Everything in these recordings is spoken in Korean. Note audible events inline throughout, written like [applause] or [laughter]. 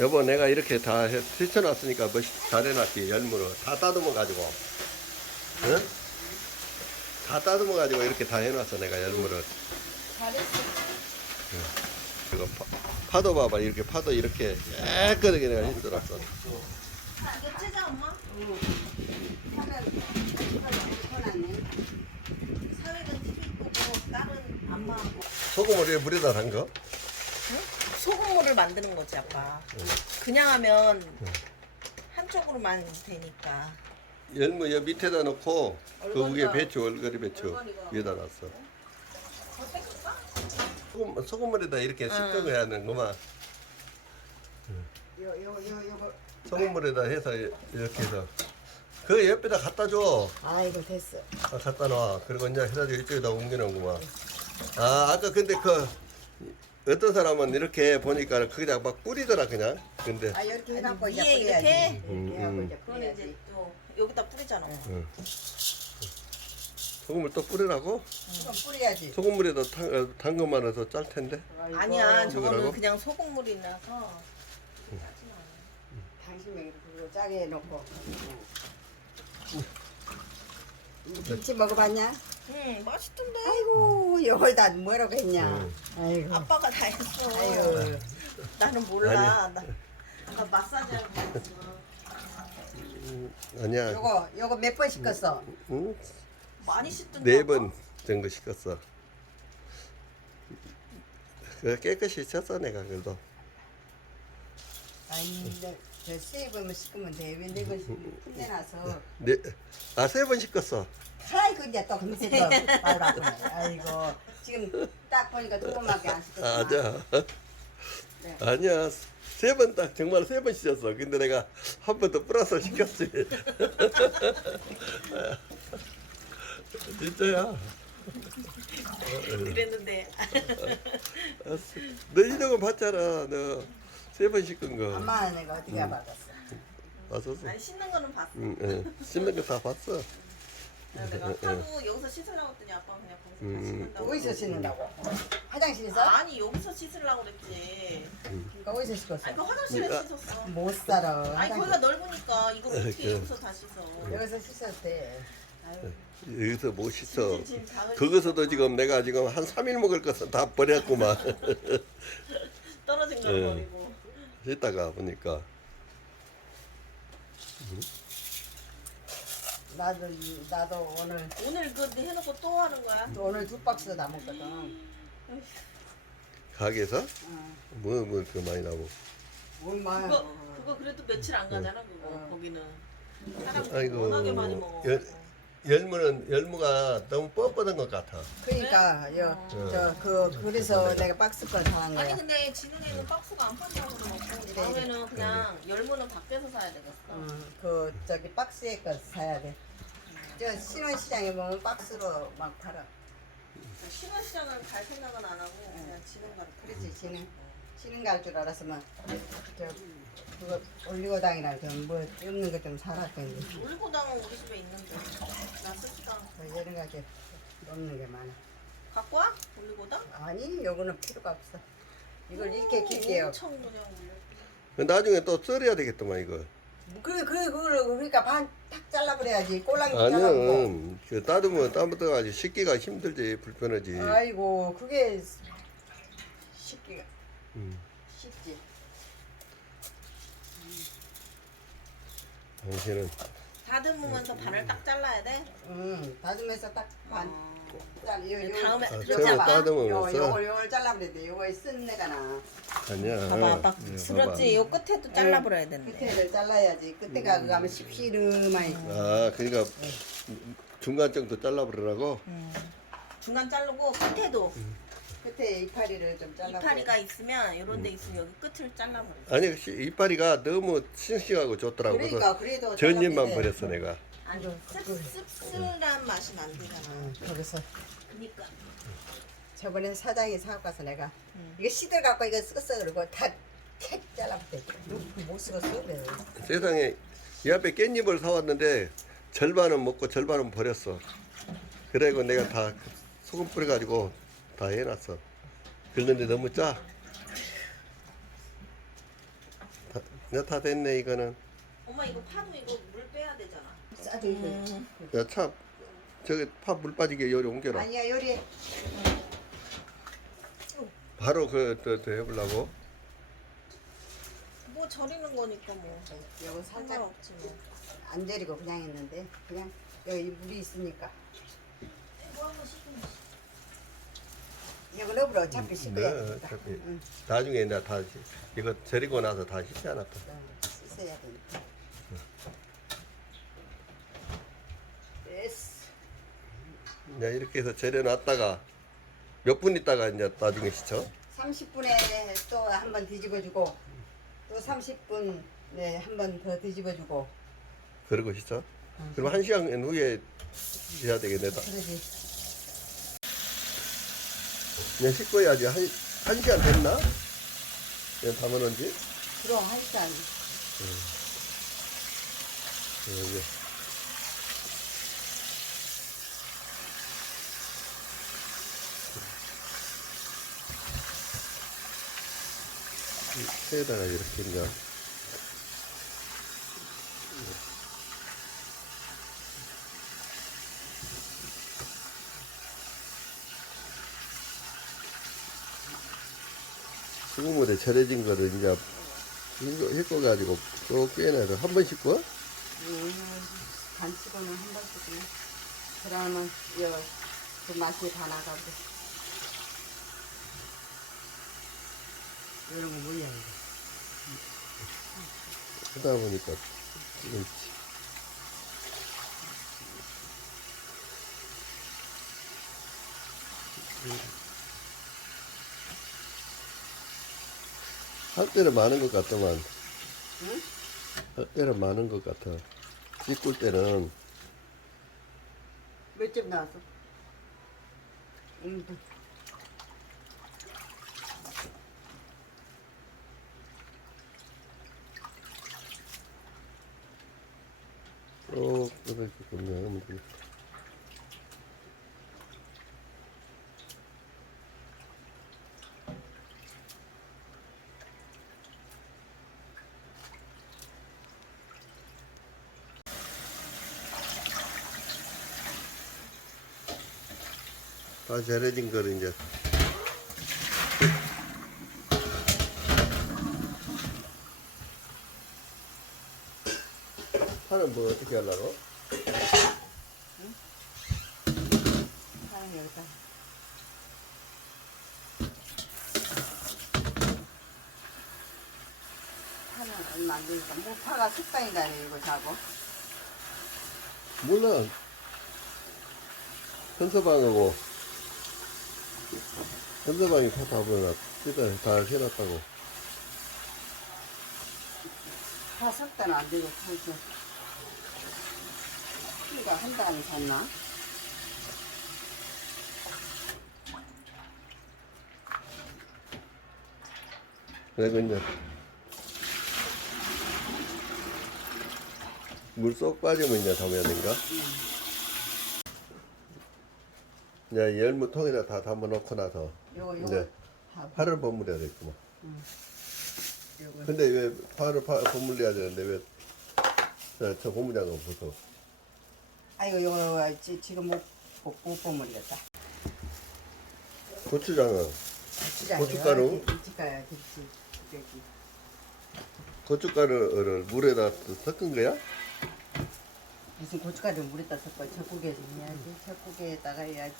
여보 내가 이렇게 다 해- 펼쳐놨으니까 뭐 잘해놨지 열무로 다 따듬어 가지고 응? 다 따듬어 가지고 이렇게 다 해놨어 내가 열무를 잘했어. 이거 파, 파도 봐봐 이렇게 파도 이렇게 깨끗하게 내가 힘들었어 엄마. 소금을 왜 물에다 담가? 소금물을 만드는 거지 아빠. 그냥 하면 한쪽으로만 되니까. 열무 여 밑에다 놓고 그 위에 배추 얼거리 배추. 위에다 놨어? 소금, 소금물에다 이렇게 씻어 해야 하는구만. 요요요 소금물에다 해서 이렇게 해서. 그 옆에다 갖다 줘. 아이고 됐어. 아, 갖다 놔 그리고 이제 해가지고 이쪽에다 옮겨놓은구만. 아 아까 근데 그 어떤 사람은 이렇게 보니까 거기다 막 뿌리더라 그냥 근데 아 이렇게 해갖고 이제 위에 뿌려야지. 이렇게? 음, 이렇게 하고 음. 이제 그건 뿌려야지. 이제 또 여기다 뿌리잖아. 응. 소금을 또 뿌리라고? 그럼 뿌려야지. 소금물에다 당, 어, 담그만 해서 짤 텐데 아이고, 아니야 저거는? 그냥 소금물이 나서. 당신이 그거 짜게 해놓고. 응. 김치 먹어봤냐? 응 맛있던데. 아이고 이거다 뭐라고 했냐? 응. 아이고. 아빠가 다 했어. 아이고. 나는 몰라. 나, 나 마사지 하고 있어. 아니야 요거 요거 몇번 씻었어? 응? 많이 씻던데. 네? 번 정도 씻었어 그 깨끗이 씻었어 내가 그래도 아니 저세 번만 씻으면 돼. 왜네 번 푼내나서. 네, 아 세 번 씻었어 아이고 이제 또 금세 또 말하고. 아이고 지금 딱 보니까 두 번밖에 안 씻었어. 아, 아니야 네. 아니야 세 번 딱 정말 세 번 씻었어 근데 내가 한 번 더 플러스 씻었지 [laughs] 진짜야 그랬는데 아, 너 이런 거 봤잖아 너 세번 씻은 거 엄마는 내가 어떻게 받았어? 봤었어 아니 씻는 거는 봤어. 응, 응. 씻는 거 다 봤어 내가 하도 여기서 씻으라고 했더니 아빠 그냥 거기서 다 음. 씻는다고. 어디서 씻는다고? 화장실에서? 아니 여기서 씻으려고 그랬지. 그러니까 어디서 씻었어? 아니 그 화장실에 아. 씻었어. 못 살아. 아니 화장실. 거기가 넓으니까 이거 어떻게 그래. 여기서 다 씻어. 여기서 씻었대. 아유, 여기서 못 씻어 지금 거기서도 지금 내가 지금 한 3일 먹을 것은 다 버렸구만 [laughs] 떨어진 거 예. 버리고. 씻다가 보니까 나도 나도 오늘 오늘 그거 해놓고 또 하는 거야? 또 오늘 두 박스 남았거든. 가게에서 어. 뭐뭐 그 많이 나고 엄마. 그거 그거 그래도 며칠 안 가잖아 그거 어. 거기는. 사람 아이고, 워낙에 많이 먹어. 열- 열무는 열무가 너무 뻣뻣한 것 같아 그러니까 여 저 그 그래서 내가 박스 걸 사는 아니 거야. 근데 진흥에는 박스가 안 판다고 그러고 다음에는 그냥 열무는 밖에서 사야 되겠어. 어, 그 저기 박스에 거 사야 돼. 저 신원시장에 보면 박스로 막 팔아. 신화시장을 갈 생각은 안 하고 그냥 진흥 가로. 그렇지 신은 신은 갈줄 알았으면 저 그거 올리고당이랑 좀뭐 없는 거 좀 사라 했는데 올리고당은 우리 집에 있는데 나 쓰지도 않고. 그 여러 가지 없는 게 많아. 갖고 와? 올리고당? 아니 요거는 필요가 없어. 이걸 이렇게 길게요. 엄청 그냥 올려. 그 나중에 또 썰어야 되겠더만 이거 그래 그래 그걸 그러니까 반 탁 잘라버려야지 꼴랑이 잘라버려. 아니요 그 따듬어 따듬어가지고 씻기가 힘들지 불편하지 아이고 그게 쉽기가 음. 쉽지. 당신은 다듬으면서 반을 딱 잘라야 돼? 응 다듬어서 딱반 어. 잘, 요, 요, 다음에 아, 처음에. 따듬으면서? 요, 요걸 요걸 잘라버려야 돼. 요거에 쓴 내가 나. 아니야 봐봐 아빠 예, 스럽지? 요 끝에도 잘라버려야 되는데 끝에를 잘라야지. 끝에가 그거 하면 씹시름하니. 아 그러니까 중간 정도 잘라버리라고 음. 중간 자르고 끝에도 끝에 이파리를 좀 잘라. 이파리가 있으면 요런 데 있으면 여기 끝을 잘라버려 아니 시- 이파리가 너무 싱싱하고 좋더라고 그러니까 그래도 전잎만. 버렸어 내가 아니 씁쓸한 맛이 안 되잖아 응, 거기서 그니까 저번에 사장이 사갖고 가서 내가 음. 이거 시들 갖고 이거 쓰겠어 그러고 다택 잘라버렸대. 못 쓰겠어 그래. 세상에 이 앞에 깻잎을 사왔는데 절반은 먹고 절반은 버렸어 그래고 내가 다 소금 뿌려가지고 다 해놨어 그런데 너무 짜 다, 다 됐네 이거는. 엄마 이거 파도 이거 물 빼야 되잖아. 싸줘 이거. 음. 야차 저기 파 물 빠지게 요리 옮겨라. 아니야 요리 바로 그또 또 해보려고. 뭐 절이는 거니까 뭐 이거 살짝 상관없지 뭐. 안 절이고 그냥 했는데 그냥 여기 물이 있으니까 뭐 한번 씻으면 이거 넣으러 어차피 씻어야 네, 되니까 어차피. 응, 나중에 이제 다 씻- 이거 절이고 나서 다 씻잖아 또. 응, 씻어야 되니까 됐어 이제 이렇게 해서 절여놨다가 몇 분 있다가 이제 나중에 씻어. 30분에 또 한 번 뒤집어주고 또 30분 네, 한번 더 뒤집어주고 그러고 씻어. 그럼 한 시간 후에 해야 되겠네. 다. 그러지 그냥 씻고 해야지. 한, 한 시간 됐나? 그냥 담아놓은 지? 그럼 한 시간 여기. 이 새에다가 이렇게 이제 수고물에 절여진 거를 이제 헹궈 가지고 쭉 빼내서 한 번 씻고? 음, 반치고는 한 번씩은 그러면 여, 그 맛이 다 나가고. 이런 거 뭐야 이거? 하다 보니까 그렇지. 할 때는 많은 것 같더만. 응? 할 때는 많은 것 같아. 씻을 때는 몇 점 나왔어? 음, 쭉 이렇게 보면 다 잘해진 거를 이제 파는 뭐 어떻게 하려고? 사는 여기다 파는 얼마 안 되니까 뭐 파가 숙당이다네 이거 자고 몰라. 현서방하고 현서방이 다 답을 뜯어 다 해놨다고. 파 석다는 안 되고 그래서 키가 한 달이 잤나? 그리고 이제 물쏙 빠지면 이제 담아야 된가? 이제 열무 통에다 다 담아 놓고 나서 요거 요거 네. 다 파를 버무려야 되겠구만. 요거 근데 왜 파를 파, 버무려야 되는데 왜 저, 저 고무장은 벗어? 아이고 요거 지, 지금 못, 못, 못 버무리겠다 고추장은 고추장이요. 고춧가루? 김치가야 김치 여기 고춧가루를 물에다 또 섞은 거야? 무슨 고춧가루 물에다 섞어 젓국에 좀 해야지 젓국에다가 해야지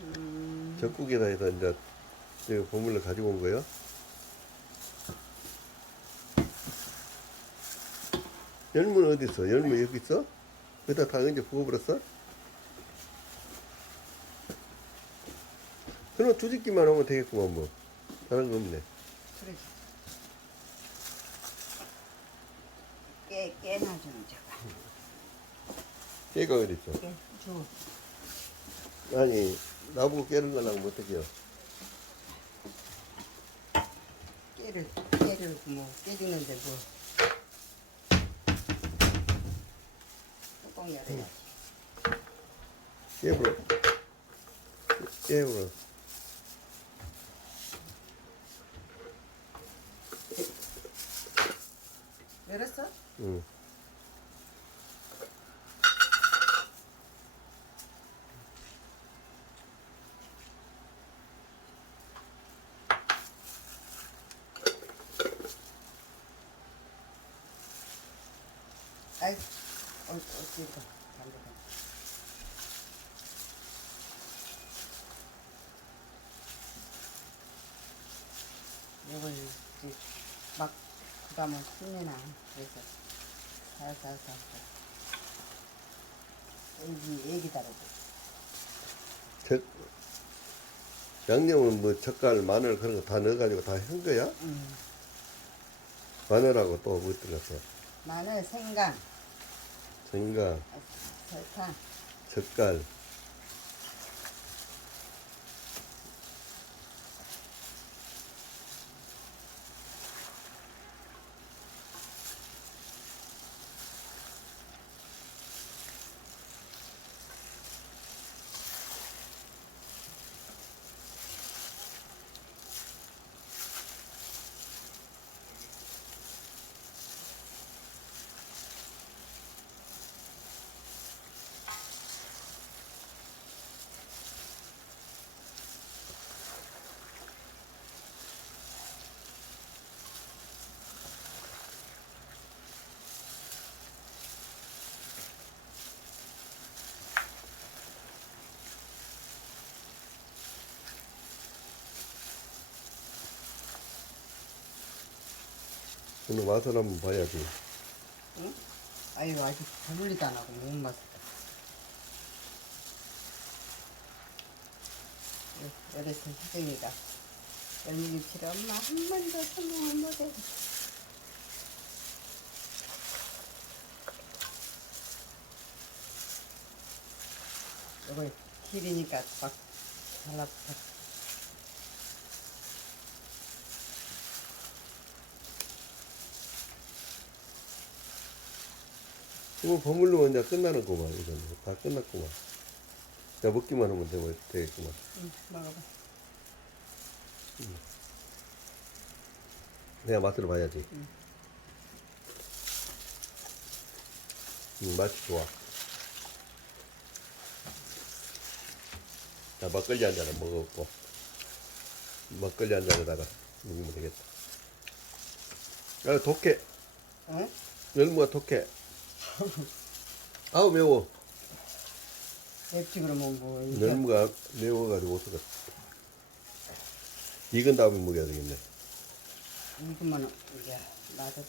음, 젖국에다 해서 이제 이 버물로 가지고 온 거예요? 열무는 어디 있어? 열무 여기 있어? 여기다 다 언제 부어버렸어? 그럼 두집기만 하면 되겠구만 뭐 다른 거 없네 그러지 깨 깨나 좀 줘봐 깨가 어디 있어? 깨 줘. 아니 나보고 깨는 거라고 어떡해요 깨를 깨를 뭐 깨주는데 뭐. 뚜껑 열어야지. 깨물어. 깨물어? 응. 아이, 어, 어찌 이거 잠깐만. 이걸 이제 막 그다음에 힘내나 그래서 살살살살 애기 애기 다르고 저, 양념은 뭐 젓갈, 마늘 그런 거 다 넣어가지고 다 한 거야? 음. 마늘하고 또 뭐 들어갔어? 마늘 생강 생강, 설탕 젓갈. 오늘 맛을 한번 봐야지. 응? 아유 아직 배불리도 안 하고 못 맛있다 어렸을 희정이가 열무김치를 엄마 한 번도 성공을 못해 이거 길이니까 막 잘라붙어 이거 버무르면 이제 끝나는 거만, 이건. 다 끝났구만. 자, 먹기만 하면 되면 되겠구만. 응, 먹어봐 내가 맛을 봐야지. 응. 음, 맛이 좋아. 자, 막걸리 한 잔을 먹었고, 막걸리 한 잔에다가 먹으면 되겠다. 아, 독해. 응? 열무가 독해. [laughs] 아우, 매워. 맵지 그러면 뭐 이거 열무가 매워가지고 못 쓰겠다. 익은 다음에 먹어야 되겠네. 이거만 이게 나도